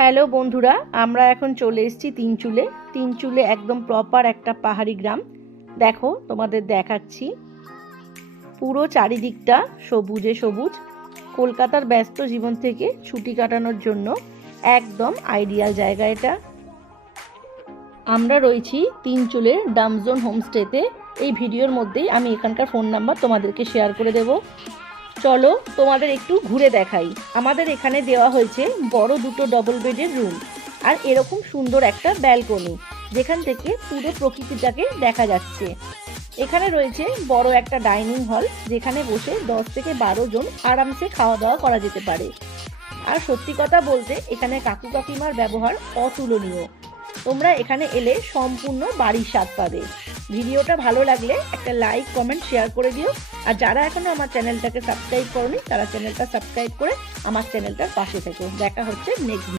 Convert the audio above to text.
Hello বন্ধুরা, আমরা এখন চলে এসেছি তিনচুলে। তিনচুলে একদম প্রপার একটা পাহাড়ি গ্রাম। দেখো, তোমাদের দেখাচ্ছি। পুরো চারিদিকটা সবুজে সবুজ। কলকাতার ব্যস্ত জীবন থেকে ছুটি কাটানোর জন্য একদম আইডিয়াল জায়গা এটা। আমরা রয়েছি তিনচুলের ডামজোন হোমস্টেতে। এই ভিডিওর মধ্যেই আমি এখানকার ফোন নাম্বার তোমাদেরকে শেয়ার করে দেব। চলো তোমাদের একটু ঘুরে দেখাই। আমাদের এখানে দেওয়া হয়েছে বড় দুটো ডবল বেডের রুম আর এরকম সুন্দর একটা ব্যালকনি, যেখান থেকে পুরো প্রকৃতিটাকে দেখা যাচ্ছে। এখানে রয়েছে বড় একটা ডাইনিং হল, যেখানে বসে 10 থেকে 12 জন আরামসে খাওয়া দাওয়া করা যেতে পারে। আর সত্যি কথা বলতে এখানে কাকু কাকিমার ব্যবহার অতুলনীয়। তোমরা এখানে এলে সম্পূর্ণ বাড়ির স্বাদ পাবে। ভিডিওটা ভালো লাগলে একটা লাইক, কমেন্ট, শেয়ার করে দিও। আর যারা এখনো আমার চ্যানেলটাকে সাবস্ক্রাইব করোনি, তারা চ্যানেলটা সাবস্ক্রাইব করে আমার চ্যানেলটার পাশে থেকো। দেখা হচ্ছে নেক্সট